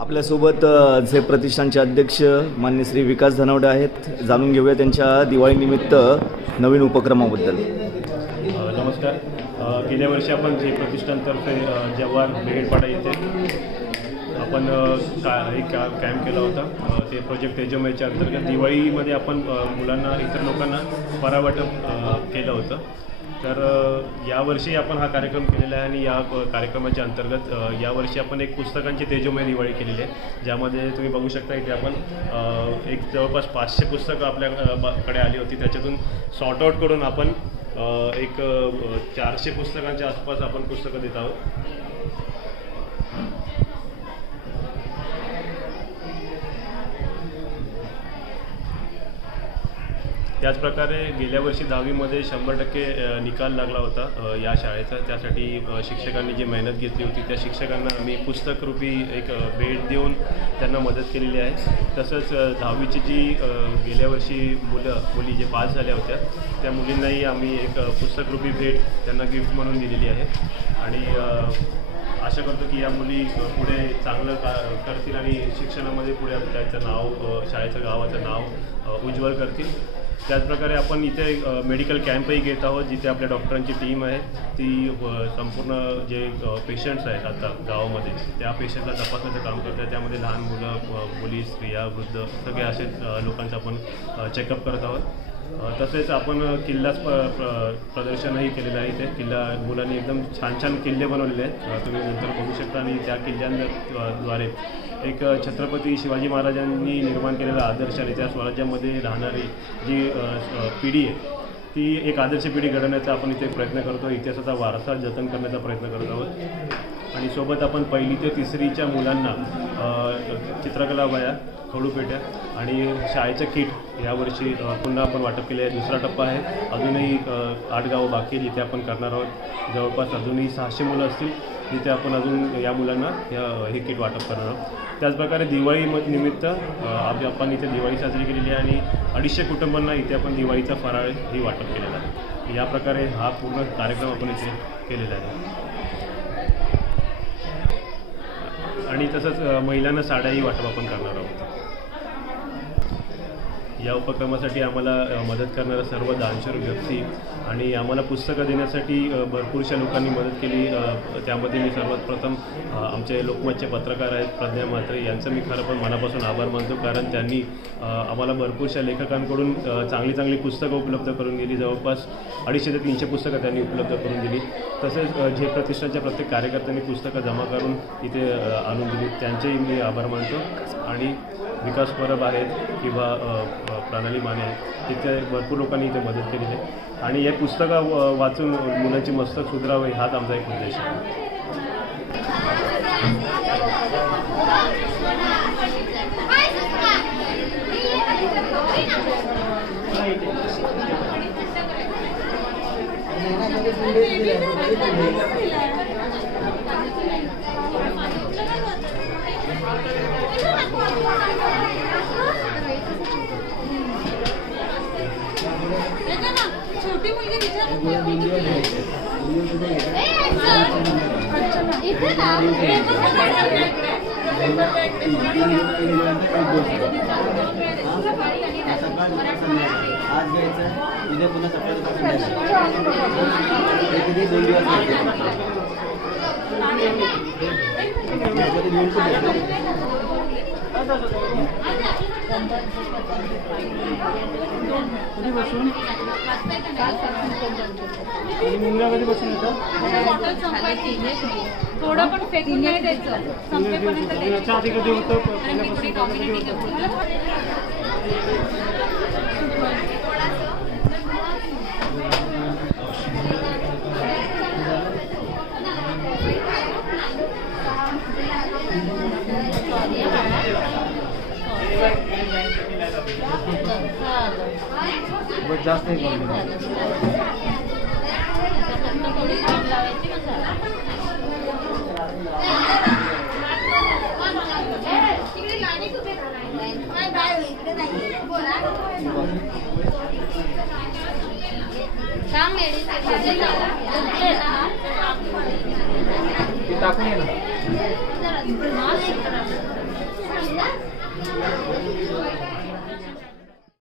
आपल्यासोबत जे प्रतिष्ठानचे अध्यक्ष माननीय श्री विकास धनावडे आहेत. जाणून घेऊया त्यांच्या दिवाळीनिमित्त नवीन उपक्रमाबद्दल. नमस्कार. गेल्या वर्षी आपण जे प्रतिष्ठानतर्फे जव्हार बेगडपाडा येथे आपण एक कॅम्प केला होता. ते प्रोजेक्ट तेजमयच्या अंतर्गत दिवाळीमध्ये आपण मुलांना इतर लोकांना फराळ वाटप केलं होतं. तर यावर्षी आपण हा कार्यक्रम केलेला आहे आणि या कार्यक्रमाच्या अंतर्गत यावर्षी आपण एक पुस्तकांची तेजोमय दिवाळी केलेली आहे, ज्यामध्ये तुम्ही बघू शकता इथे आपण एक जवळपास 500 पुस्तकं आपल्याकडे आली होती. त्याच्यातून सॉर्ट आउट करून आपण एक 400 पुस्तकांच्या आसपास आपण पुस्तकं देत आहोत. त्याचप्रकारे गेल्या वर्षी 10वीमध्ये 100% निकाल लागला होता या शाळेचा. त्यासाठी शिक्षकांनी जी मेहनत घेतली होती त्या शिक्षकांना आम्ही पुस्तकरूपी एक भेट देऊन त्यांना मदत केलेली आहे. तसंच 10वीची जी गेल्या वर्षी मुली जे पास झाल्या होत्या त्या मुलींनाही आम्ही एक पुस्तकरूपी भेट त्यांना गिफ्ट म्हणून दिलेली आहे. आणि आशा करतो की या मुली पुढे चांगलं करतील आणि शिक्षणामध्ये पुढे त्याचं नाव, शाळेचं गावाचं नाव उज्ज्वल करतील. त्याचप्रकारे आपण इथे मेडिकल कॅम्पही घेत आहोत, जिथे आपल्या डॉक्टरांची टीम आहे ती संपूर्ण जे पेशंट्स आहेत आता गावामध्ये त्या पेशंटला तपासण्याचं काम करतात. त्यामध्ये लहान मुलं, मुली, स्त्रिया, वृद्ध सगळे असे लोकांचं आपण चेकअप करत आहोत. तसेच आपण किल्ला प्रदर्शनही केलेलं आहे. इथे किल्ला मुलांनी एकदम छान छान किल्ले बनवलेले आहेत, तुम्ही नंतर बघू शकता. आणि त्या किल्ल्यांद्वारे एक छत्रपती शिवाजी महाराजांनी निर्माण केलेला आदर्श आणि त्या स्वराज्यामध्ये राहणारी जी पिढी आहे ती एक आदर्श पिढी घडवण्याचा आपण इथे प्रयत्न करतो. इतिहासाचा वारसा जतन करण्याचा प्रयत्न करत आहोत. आणि सोबत आपण 1ली ते 3रीच्या मुलांना चित्रकला वह्या, खडूपेट्या आणि शाळेचं किट यावर्षी पुन्हा आपण वाटप केले आहे. दुसरा टप्पा आहे. अजूनही 8 गावं बाकी आहे जिथे आपण करणार आहोत. जवळपास अजूनही 600 मुलं असतील जिथे आपण अजून या मुलांना हे किट वाटप करणार आहोत. त्याचप्रकारे दिवाळी निमित्त आपण इथे दिवाळी साजरी केलेली आहे आणि 250 कुटुंबांना इथे आपण दिवाळीचा फराळही वाटप केलेला आहे. या प्रकारे हा पूर्ण कार्यक्रम आपण इथे केलेला आहे. आणि तसंच महिलांना साड्याही वाटप आपण करणार आहोत. या उपक्रमासाठी आम्हाला मदत करणाऱ्या सर्व दानशूर व्यक्ती आणि आम्हाला पुस्तकं देण्यासाठी भरपूरशा लोकांनी मदत केली. त्यामध्ये मी सर्वात प्रथम आमचे लोकमतचे पत्रकार आहेत प्रज्ञा म्हात्रे यांचं मी खरं पण मनापासून आभार मानतो, कारण त्यांनी आम्हाला भरपूरशा लेखकांकडून चांगली चांगली पुस्तकं उपलब्ध करून दिली. जवळपास 250 ते 300 पुस्तकं त्यांनी उपलब्ध करून दिली. तसेच जे प्रतिष्ठानच्या प्रत्येक कार्यकर्त्यांनी पुस्तकं जमा करून इथे आणून दिली त्यांचेही मी आभार मानतो. आणि विकास परब आहेत किंवा प्रणाली माने आहेत, इथे भरपूर लोकांनी इथे मदत केली आहे. आणि हे पुस्तकं वाचून मुलांचे मस्तक सुधारावे हाच आमचा एक उद्देश आहे. छोटी मुलगी आज घ्यायचं, उद्या पुन्हा सकाळी 2 दिवस मुंग्यामध्ये बसून येतं. थोडं पण फेकून नाही द्यायचं, संपेपर्यंत आधी कधी होतं पहिल्यापासून जास्त टाकून